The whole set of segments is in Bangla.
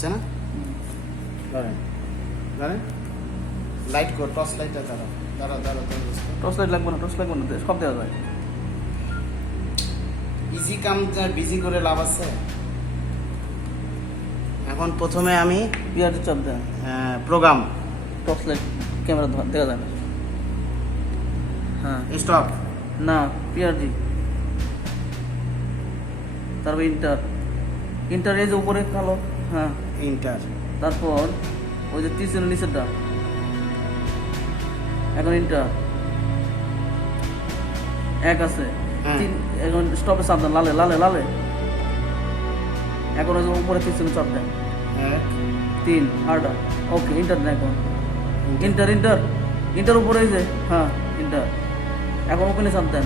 হচ্ছে না? ধরেন ধরেন লাইট কর, টর্চ লাইটটা দাঁড়াও টর্চ লাইট লাগবে না, সব দেওয়া যায়। ইজি কাম বিজি করে লাভ আছে। এখন প্রথমে আমি পিআরটি চাপ দেন, প্রোগ্রাম টর্চ লাইট ক্যামেরা দেখা যায় না। হ্যাঁ স্টপ, না পিআরজি, তারপর ইন্টার এই যে উপরে কালো, হ্যাঁ ইন্টার, তারপর ওই যে তিন নিচেরটা, এখন ইন্টার এক আছে, হ্যাঁ। এখন স্টপে চাপ দেন, লালে এখন ওই যে উপরে তিন চাপ দেন, 3 আরটা, ওকে ইন্টার দেন। এখন ইন্টার উপরে এই যে, হ্যাঁ ইন্টার, এখন ওখানে চাপ দেন,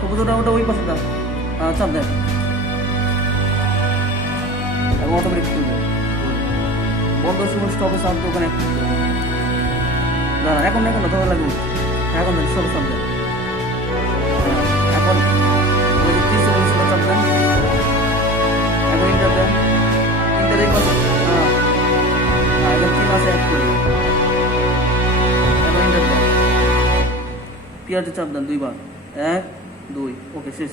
সবুজ ওটা ওই পাশে দেন, চাপ দেন, এখন অটোমেটিক খুলবে। বন্ধ সময় স্টপে চাপ দিয়ে ওখানে না এখন না ধরে লাগবে, এখন দেন স্টপে চাপ দেন, এখন ওই যে 30 সেকেন্ড চাপ দেন, এখন ইন্টার দেন, ইন্টার এই পাশে, এখন 3 আছে এক করে, এখন ইন্টার দেন, পিআরটি চাপ দেন 2 বার, 1 2, ওকে শেষ।